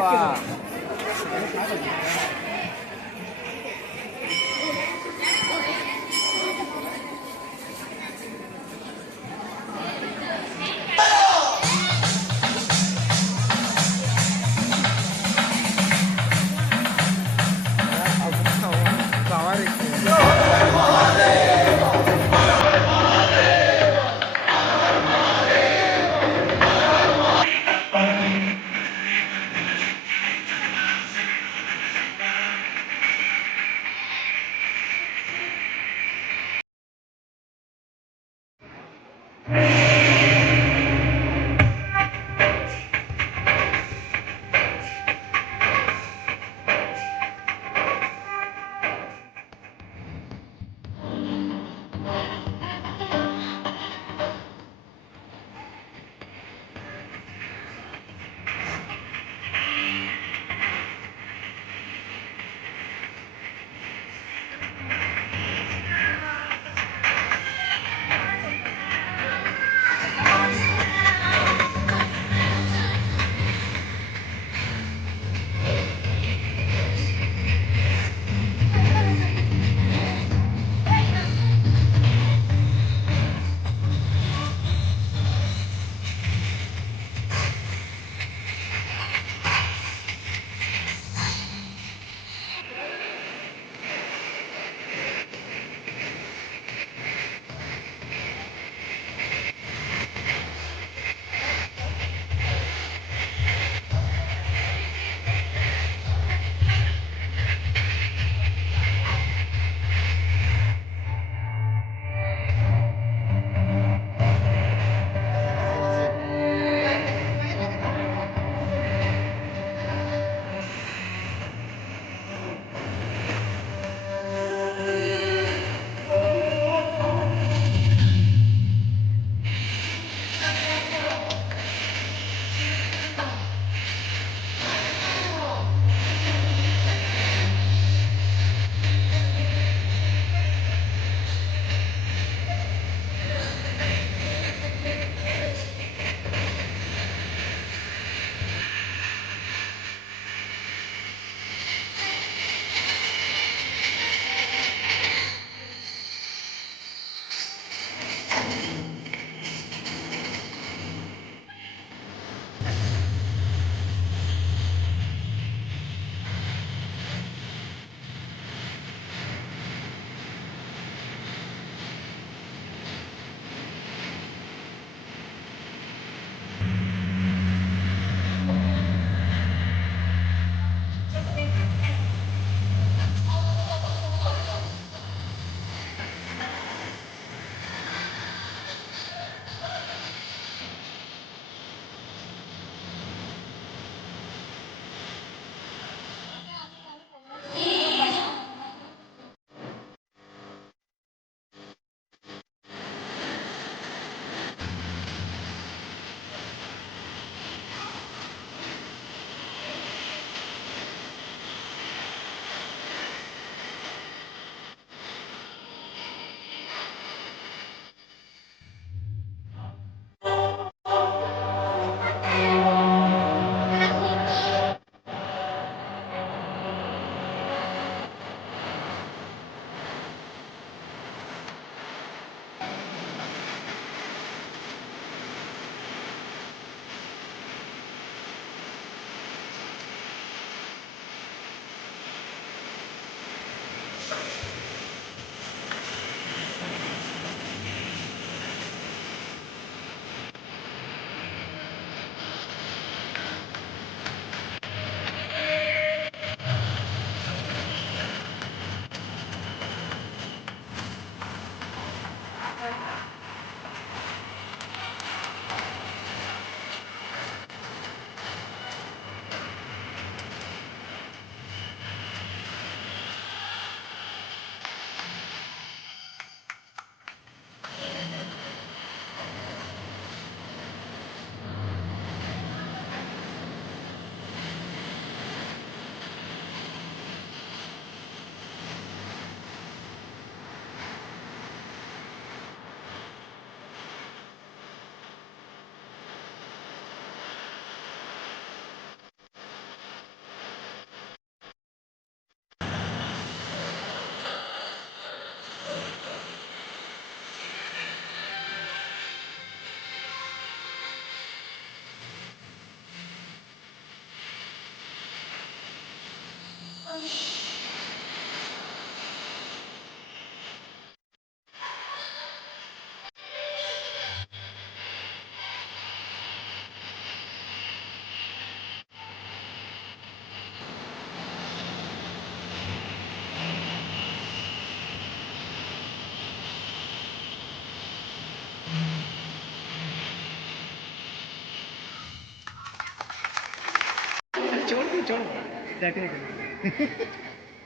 啊。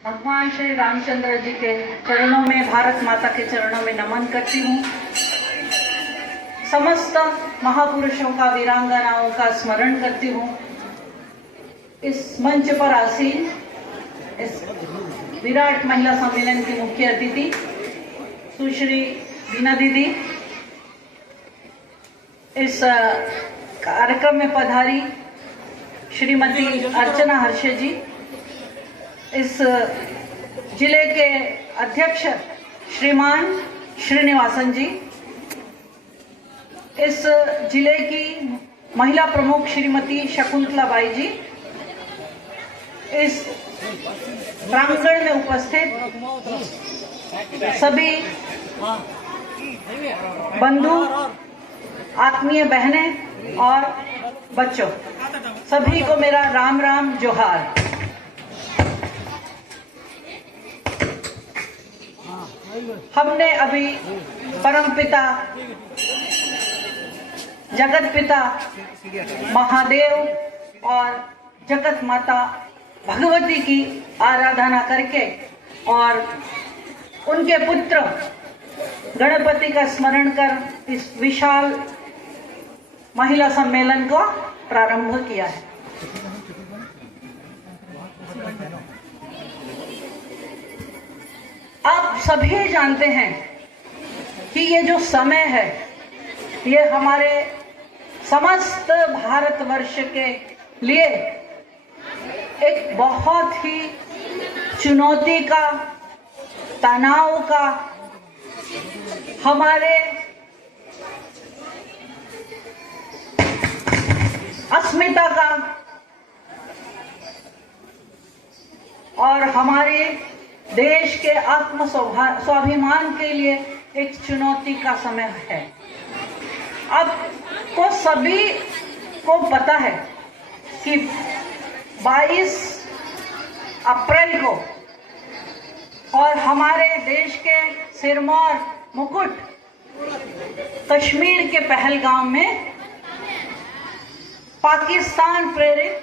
भगवान श्री रामचंद्र जी के चरणों में, भारत माता के चरणों में नमन करती हूँ। समस्त महापुरुषों का, वीरांगनाओं का स्मरण करती हूँ। इस मंच पर आसीन इस विराट महिला सम्मेलन की मुख्य अतिथि सुश्री बीना दीदी, इस कार्यक्रम में पधारी श्रीमती अर्चना हर्षे जी, इस जिले के अध्यक्ष श्रीमान श्रीनिवासन जी, इस जिले की महिला प्रमुख श्रीमती शकुंतला बाई जी, इस प्रांगण में उपस्थित सभी बंधु, आत्मीय बहनें और बच्चों, सभी को मेरा राम राम जोहार। हमने अभी परमपिता जगत पिता महादेव और जगत माता भगवती की आराधना करके और उनके पुत्र गणपति का स्मरण कर इस विशाल महिला सम्मेलन को प्रारंभ किया है। आप सभी जानते हैं कि ये जो समय है, ये हमारे समस्त भारतवर्ष के लिए एक बहुत ही चुनौती का, तनाव का, हमारे अस्मिता का और हमारे देश के आत्म स्वाभिमान के लिए एक चुनौती का समय है। अब को सभी को पता है कि 22 अप्रैल को और हमारे देश के सिरमौर मुकुट कश्मीर के पहलगाम में पाकिस्तान प्रेरित,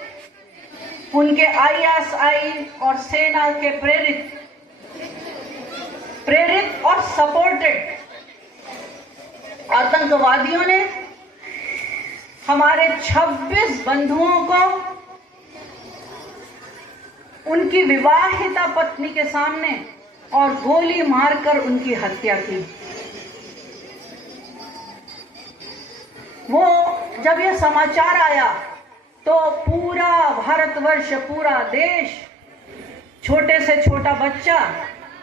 उनके आईएसआई और सेना के प्रेरित और सपोर्टेड आतंकवादियों ने हमारे 26 बंधुओं को उनकी विवाहिता पत्नी के सामने और गोली मारकर उनकी हत्या की। वो जब यह समाचार आया तो पूरा भारतवर्ष, पूरा देश, छोटे से छोटा बच्चा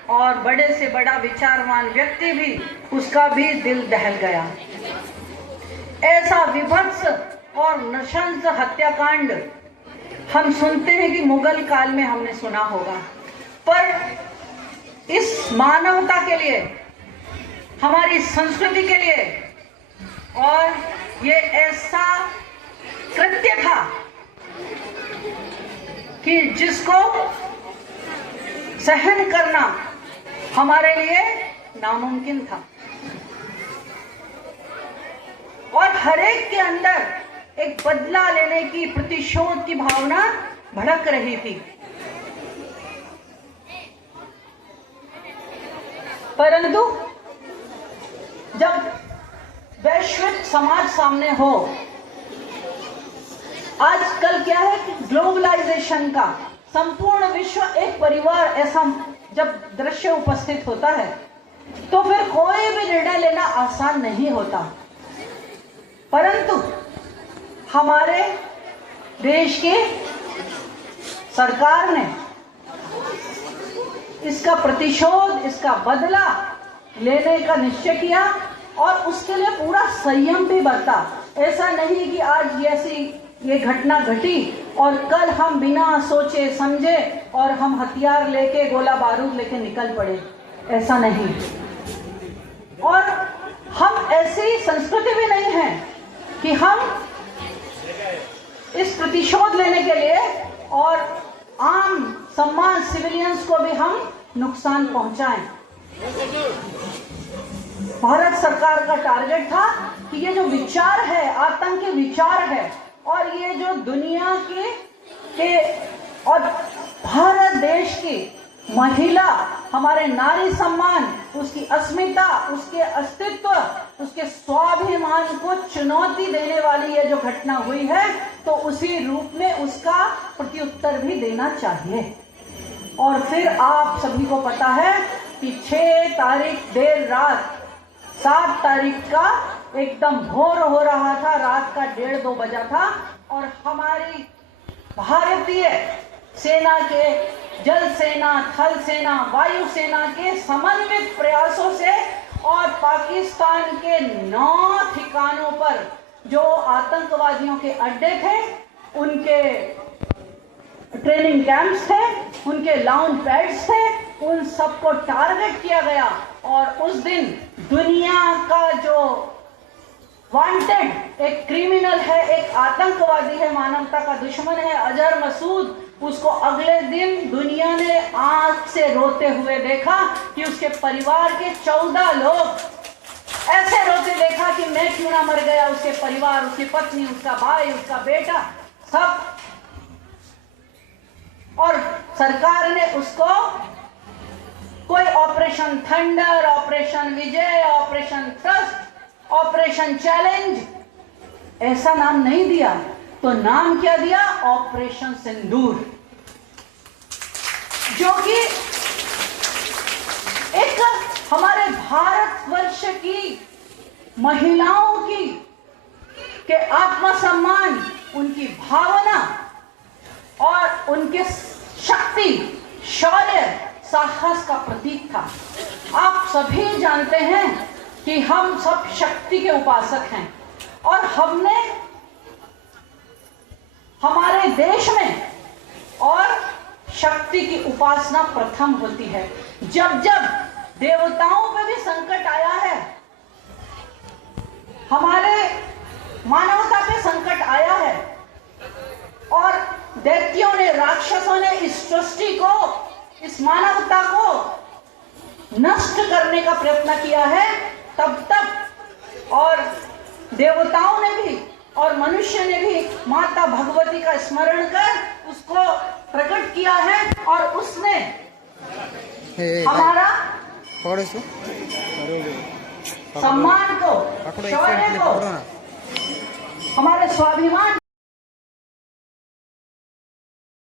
और बड़े से बड़ा विचारवान व्यक्ति भी, उसका भी दिल दहल गया। ऐसा विभत्स और नृशंस हत्याकांड हम सुनते हैं कि मुगल काल में हमने सुना होगा, पर इस मानवता के लिए, हमारी संस्कृति के लिए, और ये ऐसा कृत्य था कि जिसको सहन करना हमारे लिए नामुमकिन था और हर एक के अंदर एक बदला लेने की, प्रतिशोध की भावना भड़क रही थी। परंतु जब वैश्विक समाज सामने हो, आजकल क्या है कि ग्लोबलाइजेशन का संपूर्ण विश्व एक परिवार, ऐसा जब दृश्य उपस्थित होता है तो फिर कोई भी निर्णय लेना आसान नहीं होता। परंतु हमारे देश की सरकार ने इसका प्रतिशोध, इसका बदला लेने का निश्चय किया और उसके लिए पूरा संयम भी बरता। ऐसा नहीं कि आज जैसी ये घटना घटी और कल हम बिना सोचे समझे और हम हथियार लेके गोला बारूद लेके निकल पड़े, ऐसा नहीं। और हम ऐसी संस्कृति भी नहीं है कि हम इस प्रतिशोध लेने के लिए और आम सम्मान सिविलियंस को भी हम नुकसान पहुंचाएं। भारत सरकार का टारगेट था कि ये जो विचार है, आतंकी विचार है, और ये जो दुनिया के और भारत देश की महिला, हमारे नारी सम्मान, उसकी अस्मिता, उसके अस्तित्व, उसके स्वाभिमान को चुनौती देने वाली ये जो घटना हुई है, तो उसी रूप में उसका प्रत्युत्तर भी देना चाहिए। और फिर आप सभी को पता है कि 6 तारीख देर रात, 7 तारीख का एकदम भोर हो रहा था, रात का 1:30-2 बजा था, और हमारी भारतीय सेना के, जल सेना, थल सेना, वायु सेना के समन्वित प्रयासों से और पाकिस्तान के 9 ठिकानों पर जो आतंकवादियों के अड्डे थे, उनके ट्रेनिंग कैंप्स थे, उनके लाउंज पैड्स थे, उन सबको टारगेट किया गया। और उस दिन दुनिया का जो वांटेड एक क्रिमिनल है, एक आतंकवादी है, मानवता का दुश्मन है, अजहर मसूद, उसको अगले दिन दुनिया ने आंख से रोते हुए देखा कि उसके परिवार के 14 लोग ऐसे रोते देखा कि मैं क्यों ना मर गया, उसके परिवार, उसकी पत्नी, उसका भाई, उसका बेटा, सब। और सरकार ने उसको कोई ऑपरेशन थंडर, ऑपरेशन विजय, ऑपरेशन ट्रस्ट, ऑपरेशन चैलेंज ऐसा नाम नहीं दिया, तो नाम क्या दिया? ऑपरेशन सिंदूर, जो कि एक हमारे भारतवर्ष की महिलाओं की के आत्मसम्मान, उनकी भावना और उनके शक्ति, शौर्य, साहस का प्रतीक था। आप सभी जानते हैं कि हम सब शक्ति के उपासक हैं, और हमने हमारे देश में और शक्ति की उपासना प्रथम होती है। जब जब देवताओं पे भी संकट आया है, हमारे मानवता पे संकट आया है, और दैत्यों ने, राक्षसों ने इस सृष्टि को, इस मानवता को नष्ट करने का प्रयत्न किया है, तब और देवताओं ने भी और मनुष्य ने भी माता भगवती का स्मरण कर उसको प्रकट किया है, और उसने हमारा सम्मान को, शौर्य को, हमारे स्वाभिमान